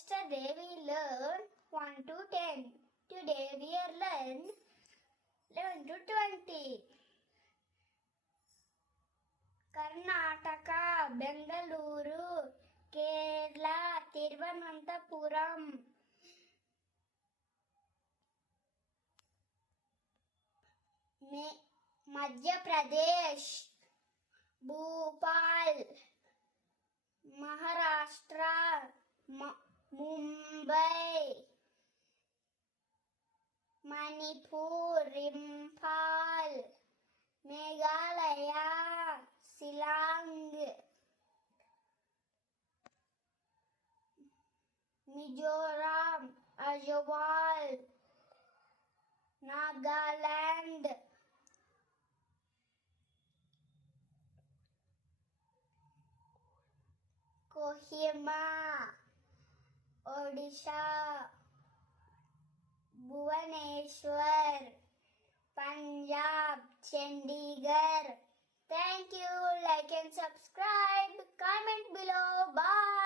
Yesterday we learned 1 to 10. Today we are learn 11 to 20. Karnataka, Bengaluru, Kerala, Thiruvananthapuram. Madhya Pradesh, Bhopal, Maharashtra, Mumbai, Manipur, Impal, Meghalaya, Shillong, Mizoram, Ajwal, Nagaland, Kohima, Odisha, Bhubaneswar, Punjab, Chandigarh. Thank you. Like and subscribe. Comment below. Bye.